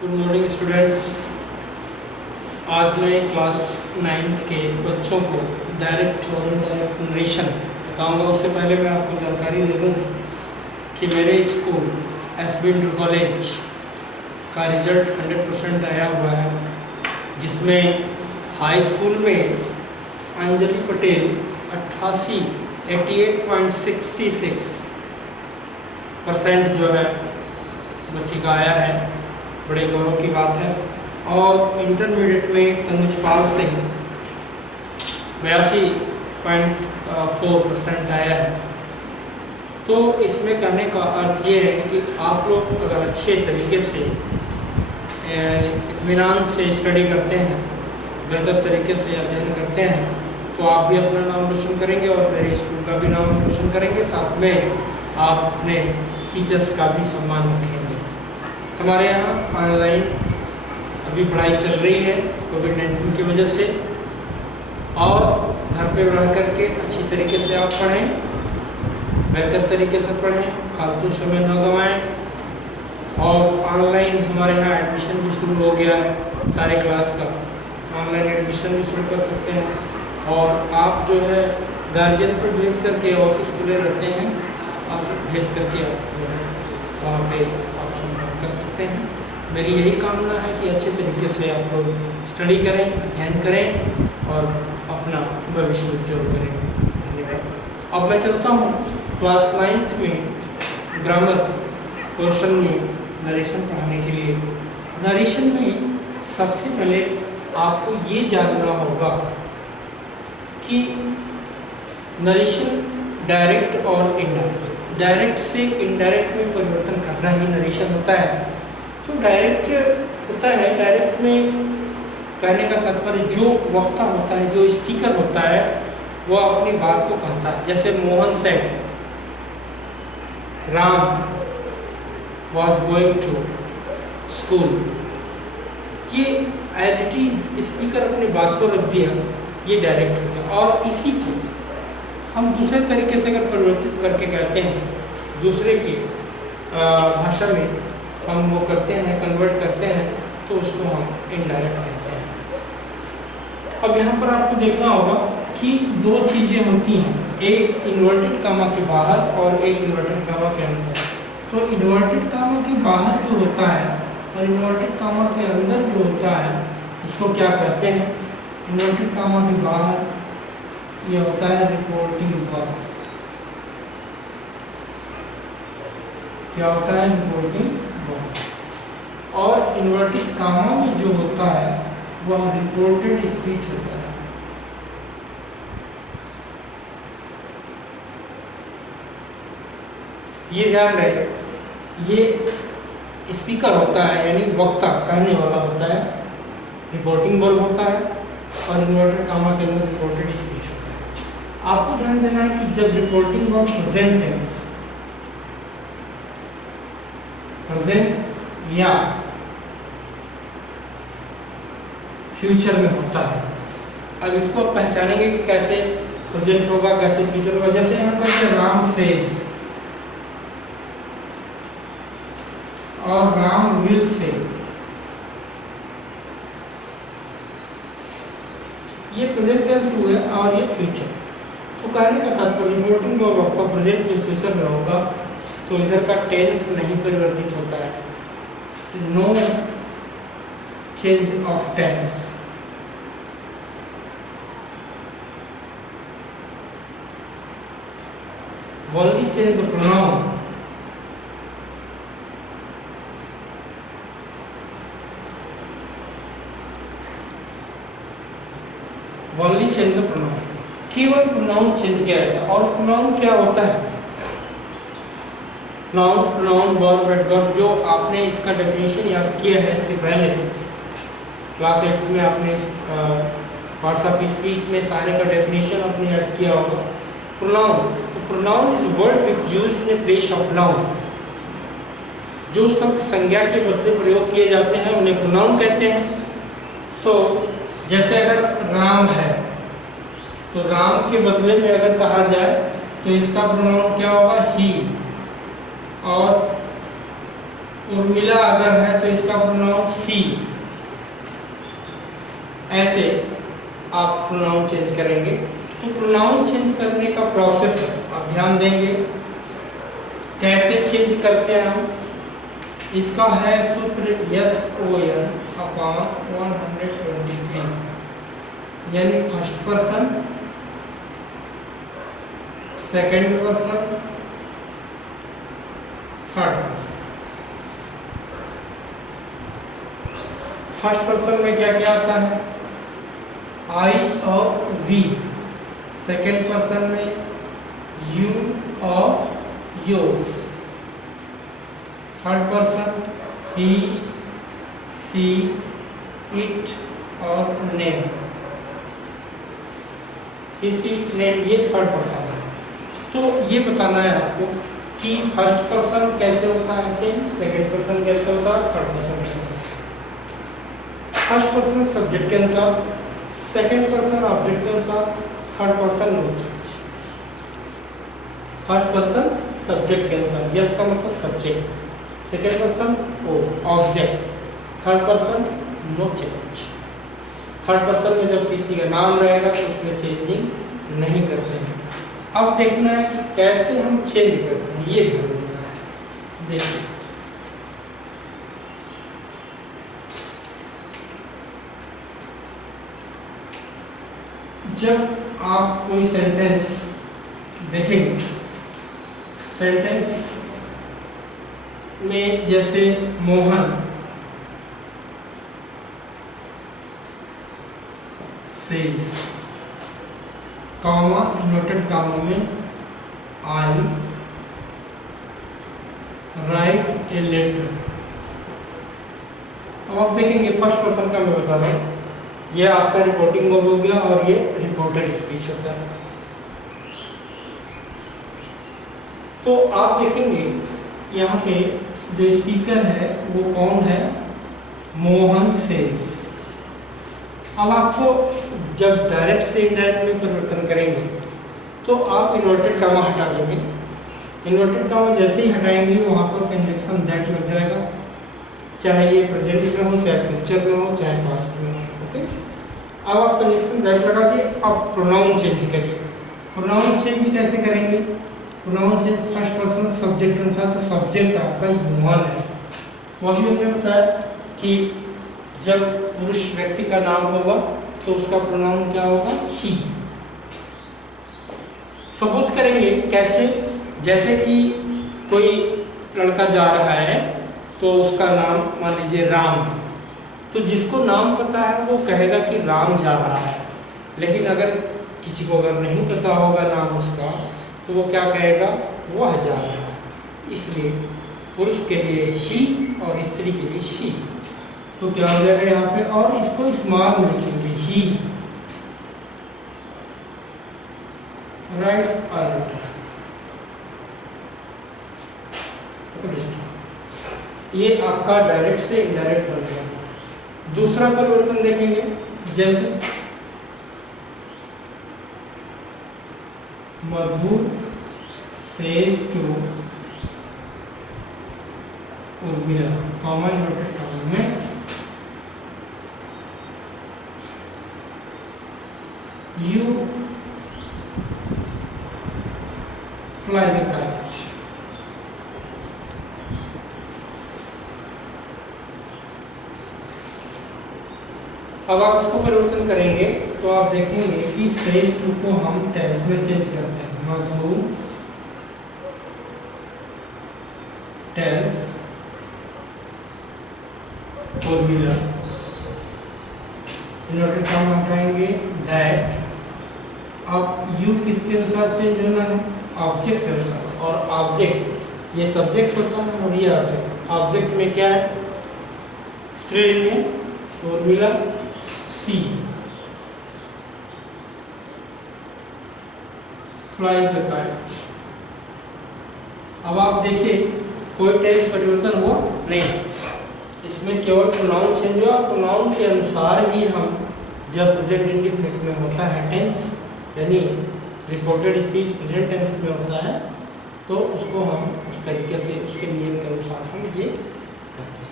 Good morning students. आज मैं class 9th के बच्चों को डायरेक्ट और इनडायरेक्ट नरेशन बताऊंगा। उससे पहले मैं आपको जानकारी दे दूँ कि मेरे स्कूल एसबी इंटर कॉलेज का रिज़ल्ट 100% आया हुआ है, जिसमें हाई स्कूल में अंजलि पटेल 88.66% जो है बच्ची का आया है, बड़े गौरव की बात है। और इंटरमीडिएट में तनुजपाल सिंह 82.4% आया है। तो इसमें कहने का अर्थ ये है कि आप लोग अगर अच्छे तरीके से इत्मीनान से स्टडी करते हैं, बेहतर तरीके से अध्ययन करते हैं, तो आप भी अपना नाम रोशन करेंगे और मेरे स्कूल का भी नाम रोशन करेंगे। साथ में आप अपने टीचर्स का भी सम्मान रखेंगे। हमारे यहाँ ऑनलाइन अभी पढ़ाई चल रही है कोविड-19 की वजह से, और घर पे रह करके अच्छी तरीके से आप पढ़ें, बेहतर तरीके से पढ़ें, फालतू समय न गंवाएं। और ऑनलाइन हमारे यहाँ एडमिशन भी शुरू हो गया है सारे क्लास का, ऑनलाइन एडमिशन भी शुरू कर सकते हैं। और आप जो है गार्जियन पर भेज करके, ऑफिस खुले रहते हैं, आप भेज करके आप जो है वहाँ पे आप संपर्क कर सकते हैं। मेरी यही कामना है कि अच्छे तरीके से आप लोग स्टडी करें, अध्ययन करें और अपना भविष्य उज्ज्वल करें। धन्यवाद। अब मैं चलता हूँ क्लास 9th में ग्रामर पोर्शन में नरेशन पढ़ाने के लिए। नरेशन में सबसे पहले आपको ये जानना होगा कि नरेशन डायरेक्ट और इनडायरेक्ट, डायरेक्ट से इनडायरेक्ट में परिवर्तन करना ही नरेशन होता है। तो डायरेक्ट होता है, डायरेक्ट में कहने का तात्पर्य जो वक्ता होता है, जो स्पीकर होता है, वो अपनी बात को कहता है। जैसे Mohan said, Ram was going to school, ये एज इट इज स्पीकर अपनी बात को रख दिया, ये डायरेक्ट हो गया। और इसी को हम दूसरे तरीके से अगर परिवर्तित करके कहते हैं, दूसरे की भाषा में हम वो करते हैं, कन्वर्ट करते हैं, तो उसको हम इनडायरेक्ट कहते हैं। अब यहाँ पर आपको देखना होगा कि दो चीज़ें होती हैं, एक इन्वर्टेड कामा के बाहर और एक इन्वर्टेड कामा के अंदर। तो इन्वर्टेड कामा के बाहर जो होता है और इन्वर्टेड कामा के अंदर जो होता है, इसको क्या कहते हैं? इन्वर्टेड कामा के बाहर ये होता है रिपोर्टिंग वर्ब। क्या होता है? Reporting verb. और इन्वर्टेड कामा में जो होता है वह रिपोर्टेड स्पीच होता है। ये ध्यान रहे, ये स्पीकर होता है, यानी वक्ता, कहने वाला होता है, रिपोर्टिंग वर्ब होता है, और इन्वर्टेड कामा के अंदर रिपोर्टेड स्पीच होता है। आपको ध्यान देना है कि जब reporting verb present tense, present या फ्यूचर में होता है। अब इसको आप पहचानेंगे कि कैसे प्रेजेंट होगा, कैसे फ्यूचर होगा। जैसे यहाँ पर राम सेज और राम विल से, ये प्रेजेंट टेंस हुए और ये फ्यूचर। तो कहने का तात्पर्य रिपोर्टिंग वर्ब आपका प्रेजेंट या फ्यूचर में होगा, तो इधर का टेंस नहीं परिवर्तित होता है, no change of tense. only change the pronoun, only change the pronoun, केवल प्रोनाउन चेंज किया जाता है। और प्रोनाउन क्या होता है? नाउन, प्रोनाउन, वर्ब, एडवर्ब, जो आपने इसका डेफिनेशन याद किया है इससे पहले क्लास 8th में, आपने पार्ट्स ऑफ स्पीच में सारे का डेफिनेशन आपने याद किया होगा। प्रोनाउन, तो pronoun is word which used in place of noun. जो शब्द संज्ञा के बदले प्रयोग किए जाते हैं उन्हें प्रोनाउन कहते हैं। तो जैसे अगर राम है, तो राम के बदले में अगर कहा जाए तो इसका प्रोनाउन क्या होगा? ही। और उर्मिला अगर है तो इसका प्रोनाउन ऐसे आप प्रोनाउन चेंज करेंगे। तो प्रोनाउन चेंज करने का प्रोसेस आप ध्यान देंगे कैसे चेंज करते हैं हम। इसका है सूत्र SON/123, यानी first person, second person, third person. First person में क्या क्या आता है, आई और वी। सेकंड पर्सन में यू और yours. Third person he, she, it और name. He, she, it, name ये थर्ड पर्सन है। तो ये बताना है आपको कि फर्स्ट पर्सन कैसे होता है चेंज, सेकंड पर्सन कैसे होता है, थर्ड पर्सन कैसे होता है। फर्स्ट पर्सन सब्जेक्ट के अनुसार, सेकंड पर्सन ऑब्जेक्ट के अनुसार, third person no change. First person subject के अनुसार, यस का मतलब subject, second person O object, third person no change. Third person में जब किसी का नाम रहेगा तो उसमें चेंजिंग नहीं करते हैं। अब देखना है कि कैसे हम चेंज करते हैं, ये ध्यान देना है। देखिए जब आप कोई सेंटेंस देखेंगे, सेंटेंस में जैसे Mohan says, comma inverted comma में आई राइट ए लेटर। अब आप देखेंगे फर्स्ट पर्सन का मैं बता रहा हूँ, ये आपका रिपोर्टिंग मोड हो गया और ये रिपोर्टेड स्पीच होता है। तो आप देखेंगे यहाँ पे जो स्पीकर है वो कौन है, मोहन सेज। अब आपको जब डायरेक्ट से इनडायरेक्ट में परिवर्तन करेंगे तो आप इन्वर्टेड कॉमा हटा देंगे। इन्वर्टेड कॉमा जैसे ही हटाएंगे वहाँ पर कंजंक्शन दैट लग जाएगा, चाहे ये प्रेजेंट में हो, चाहे फ्यूचर में हो, चाहे पास्ट में हो। ओके, अब आप कंजंक्शन दैट लगा दिए। अब प्रोनाउन चेंज करिए। प्रोनाउन चेंज कैसे करेंगे, pronoun change first person subject के अनुसार। तो सब्जेक्ट आपका ह्यूमन है, तो अभी हमने बताया कि जब पुरुष व्यक्ति का नाम होगा तो उसका प्रोनाउन क्या होगा, शी। सपोज करेंगे कैसे, जैसे कि कोई लड़का जा रहा है तो उसका नाम मान लीजिए राम है, तो जिसको नाम पता है वो कहेगा कि राम जा रहा है। लेकिन अगर किसी को अगर नहीं पता होगा नाम उसका तो वो क्या कहेगा, वह जा रहा है। इसलिए पुरुष के लिए ही और स्त्री के लिए शी। तो क्या हो जाएगा यहाँ पे, और इसको स्मॉल में लिखेंगे, ही राइट्स अ लेटर। ये आपका डायरेक्ट से इनडायरेक्ट बन गया। दूसरा परिवर्तन देखेंगे, जैसे Madhu says to Urmila, common inverted comma में you fly the kite। अब आप इसको परिवर्तन करेंगे तो आप देखेंगे कि सेज टू को हम टेंस में चेंज करते हैं। मधु टेंस उर्मिला, इन्वर्टेड कॉमा हटाएंगे दैट। अब यू किसके अनुसार चेंज होना है, ऑब्जेक्ट के अनुसार। और ऑब्जेक्ट ये सब्जेक्ट होता है और ये ऑब्जेक्ट। ऑब्जेक्ट में क्या है, स्त्रीलिंग है, उर्मिला सी फ्लाइज द काइट। अब आप देखिए कोई टेंस परिवर्तन हुआ नहीं, इसमें केवल प्रोनाउन चेंज हुआ। प्रोनाउन के अनुसार ही हम जब प्रेजेंट इंडेफिनिट में होता है टेंस, यानी रिपोर्टेड स्पीच प्रेजेंट टेंस में होता है, तो उसको हम उस तरीके से उसके नियम के अनुसार हम ये करते हैं।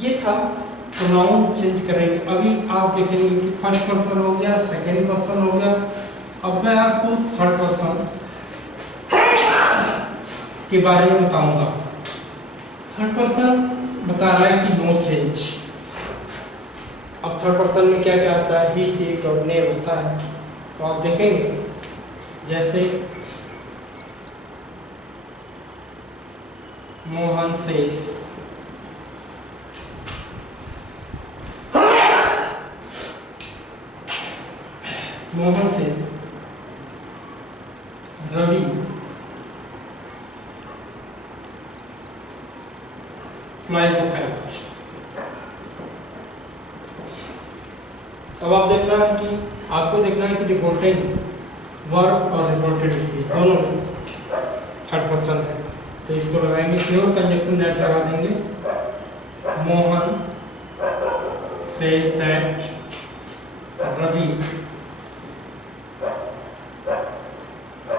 ये था प्रोनाउन चेंज करेंगे। अभी आप देखेंगे कि फर्स्ट पर्सन हो गया, सेकेंड पर्सन हो गया। अब मैं आपको थर्ड पर्सन के बारे में बताऊंगा। थर्ड पर्सन बता रहा है कि नो चेंज। अब थर्ड पर्सन में क्या क्या आता है, ही सी और ने होता है। तो आप देखेंगे जैसे मोहन सेज, मोहन से रवि फ्लाइज द काइट। अब आप देखना है कि आपको देखना है कि रिपोर्टिंग वर्ब और रिपोर्टेड स्पीच दोनों थर्ड पर्सन है। तो इसको लगाएंगे, प्योर कंजक्शन दैट लगा देंगे। Mohan says that Ravi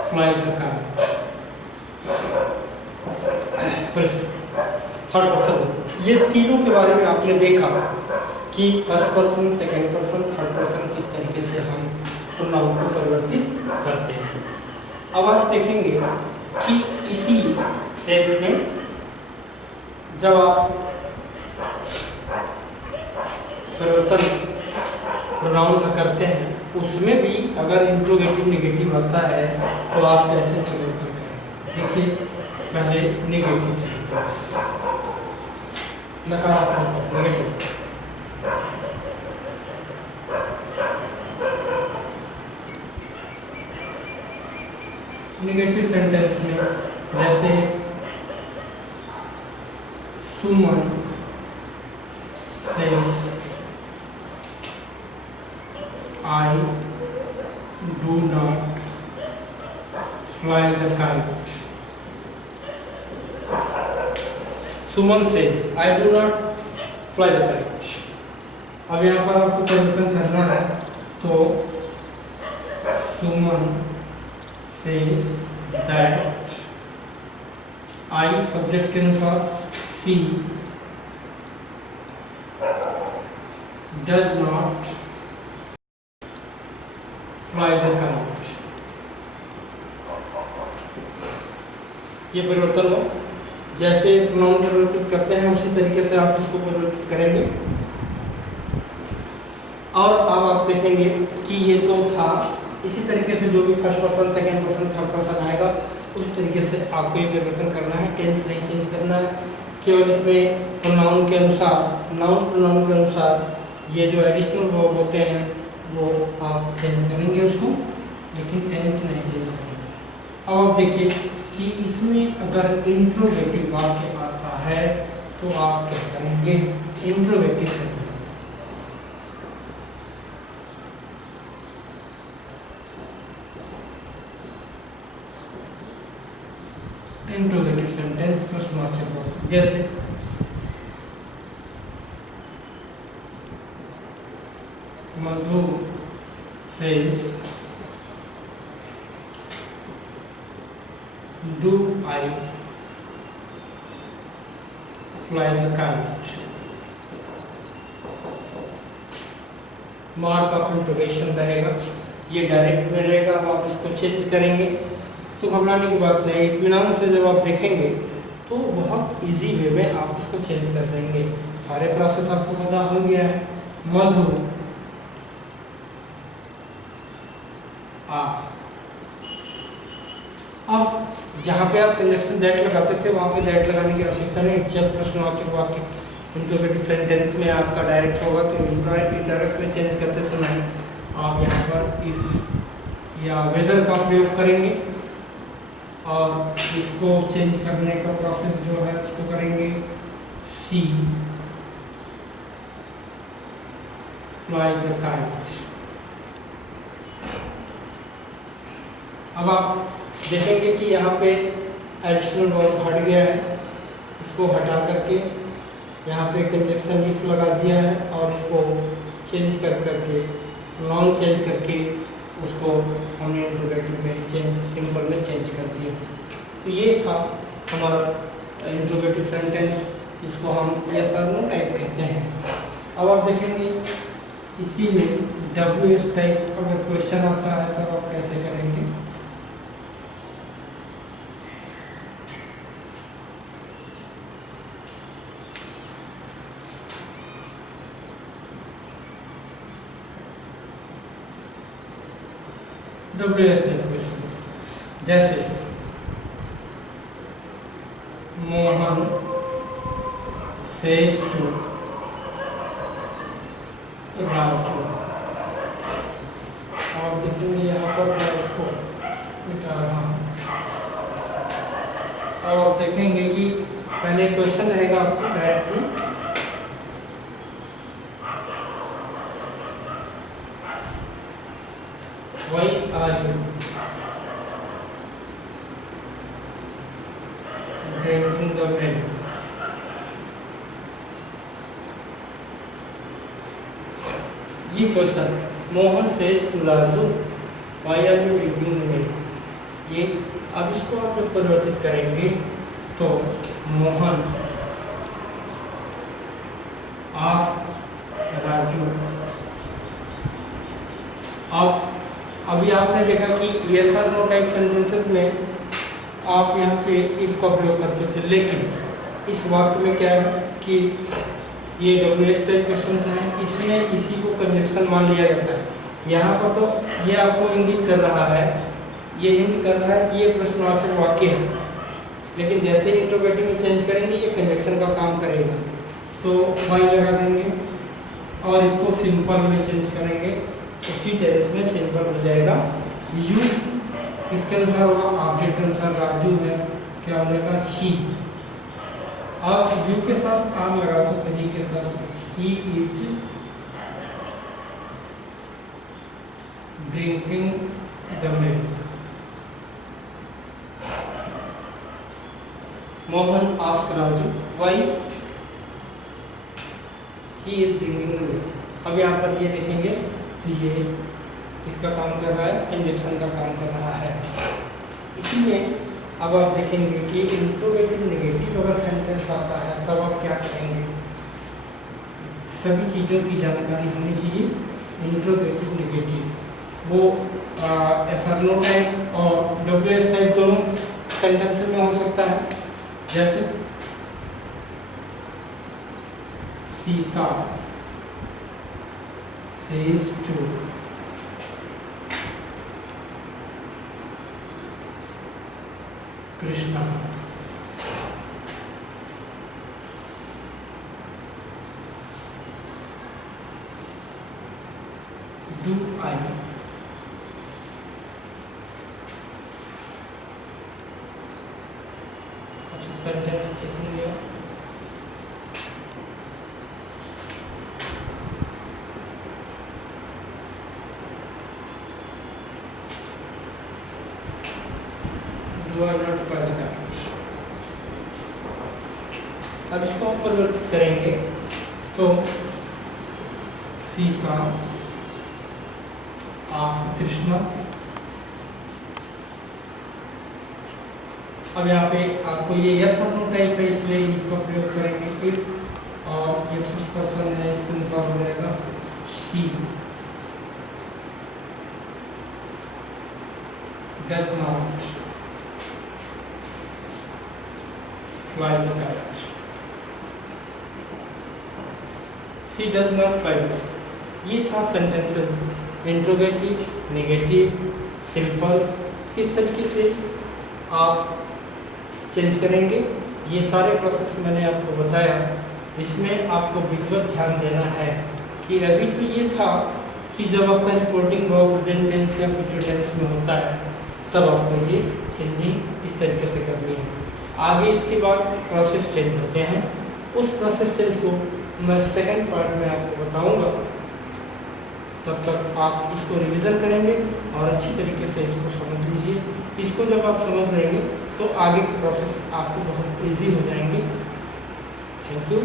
flies the kite. Third person, ये तीनों के बारे में आपने देखा कि first person, second person, third person किस तरीके से हम प्रोनाउन को परिवर्तित करते हैं। अब आप देखेंगे कि इसी टेंस में जब आप परिवर्तन प्रोनाउन का करते हैं, उसमें भी अगर इंट्रोगेटिव नेगेटिव आता है तो आप कैसे परिवर्तन करें। देखिए पहले नेगेटिव सेंटेंस, नकारात्मक नेगेटिव। नेगेटिव सेंटेंस में जैसे Suman says I do not fly the kite. Suman says I do not fly the kite. अब यहाँ पर आपको परिवर्तन करना है तो सुमन says that I सब्जेक्ट के अनुसार she does not fly the kite। ये परिवर्तन हो, जैसे प्रोनाउन परिवर्तित करते हैं उसी तरीके से आप इसको परिवर्तित करेंगे। और अब आप देखेंगे कि ये तो था, इसी तरीके से जो भी first person, second person, third person आएगा उस तरीके से आपको ये परिवर्तन करना है। टेंस नहीं चेंज करना है, केवल इसमें प्रोनाउन के अनुसार, नाउन प्रोनाउन के अनुसार ये जो एडिशनल वर्ब होते हैं वो आप चेंज करेंगे उसको, लेकिन टेंस नहीं चेंज करेंगे। अब आप देखिए कि इसमें अगर इंट्रोगेटिव वाक्य आता है तो आप क्या करेंगे, इंट्रोगेटिव सेंटेंस। इंट्रोगेटिव सेंटेंस प्रश्नवाचक वाक्य, जैसे मधु says do I fly the kite। Mark of interrogation रहेगा, ये डायरेक्ट में रहेगा। अब आप इसको चेंज करेंगे तो घबराने की बात नहीं, इत्मीनान से जब आप देखेंगे तो बहुत इजी वे में आप इसको चेंज कर देंगे। सारे प्रोसेस आपको पता हो गया है। मधु अब जहाँ पे आप कंजक्शन दैट लगाते थे वहाँ पे दैट लगाने की आवश्यकता नहीं। जब प्रश्नवाचक वाक्य इंट्रोगेटिव सेंटेंस में आपका डायरेक्ट होगा तो इनडायरेक्ट में चेंज करते समय आप यहाँ पर इफ या वेदर का प्रयोग करेंगे और इसको चेंज करने का प्रोसेस जो है उसको करेंगे सी फ्लाई द काइट। अब आप देखेंगे कि यहाँ पे एडिशनल वर्ब हट गया है, इसको हटा करके यहाँ पे कंजक्शन इफ लगा दिया है और इसको चेंज कर करके प्रोनाउन चेंज करके उसको हमने इंट्रोगेटिव में चेंज, सिंपल में चेंज कर दिया। तो ये था हमारा इंट्रोगेटिव सेंटेंस, इसको हम यस और नो टाइप कहते हैं। अब आप देखेंगे इसी में WS टाइप अगर क्वेश्चन आता है तो आप कैसे करेंगे। WS टाइप क्वेश्चन जैसे मोहन सेज टू राजू। आप देखेंगे यहाँ पर मैं इसको मिटा रहा हूँ। अब आप देखेंगे कि पहले क्वेश्चन रहेगा आपको directly why are you drinking the milk. ये question Mohan says to Raju why are you drinking the milk. ये अब इसको आप जब परिवर्तित करेंगे तो मोहन आस्क्ड राजू। अब अभी आपने देखा कि यस और नो टाइप सेंटेंसेस में आप यहाँ पे इफ का प्रयोग करते थे, लेकिन इस वाक्य में क्या है कि ये WS टाइप क्वेश्चंस हैं, इसमें इसी को कंजक्शन मान लिया जाता है। यहाँ पर तो ये आपको इंगित कर रहा है, ये हिंट कर रहा है कि ये प्रश्नवाचक वाक्य है, लेकिन जैसे ही इंट्रोगेटिव में चेंज करेंगे ये कंजक्शन का काम करेगा। तो वाई लगा देंगे और इसको सिंपल में चेंज करेंगे, उसी तरह से सिंपल हो जाएगा। यू किसके अनुसार होगा, ऑब्जेक्ट के अनुसार। राजू है, क्या हो जाएगा ही। अब यू के साथ आर लगा सकते ही के साथ, he is drinking the milk. Mohan ask Raju why he is drinking the milk. अब यहाँ पर ये देखेंगे तो ये इसका काम कर रहा है, इंजेक्शन का काम कर रहा है। इसी में अब आप देखेंगे कि इंट्रोगेटिव नेगेटिव अगर सेंटेंस आता है तब आप क्या करेंगे। सभी चीज़ों की जानकारी होनी चाहिए। इंट्रोगेटिव नेगेटिव वो SR नो टाइप और WS टाइप दोनों सेंटेंस में हो सकता है। जैसे Sita says to Krishna। Do I sentence देखेंगे। अब इसको हम परिवर्तित करेंगे तो सीता आस्क्ड कृष्णा। अब यहाँ पे आपको ये यस और नो टाइप है, इसलिए इफ का प्रयोग करेंगे। इफ और ये फर्स्ट पर्सन है, इसके अनुसार हो जाएगा she does not fly the kite। She does not fly the kite। ये था सेंटेंसेस इंट्रोगेटिव, नेगेटिव, सिंपल। किस तरीके से आप चेंज करेंगे ये सारे प्रोसेस मैंने आपको बताया। इसमें आपको विधिवत ध्यान देना है कि अभी तो ये था कि जब आपका रिपोर्टिंग वर्ब प्रेजेंट टेंस या फ्यूचर टेंस में होता है तब आपको ये चेंजिंग इस तरीके से करनी है। आगे इसके बाद प्रोसेस चेंज होते हैं, उस प्रोसेस चेंज को मैं सेकंड पार्ट में आपको बताऊंगा। तब तक आप इसको रिवीजन करेंगे और अच्छी तरीके से इसको समझ लीजिए। इसको जब आप समझ लेंगे तो आगे के प्रोसेस आपके बहुत इजी हो जाएंगे। Thank you.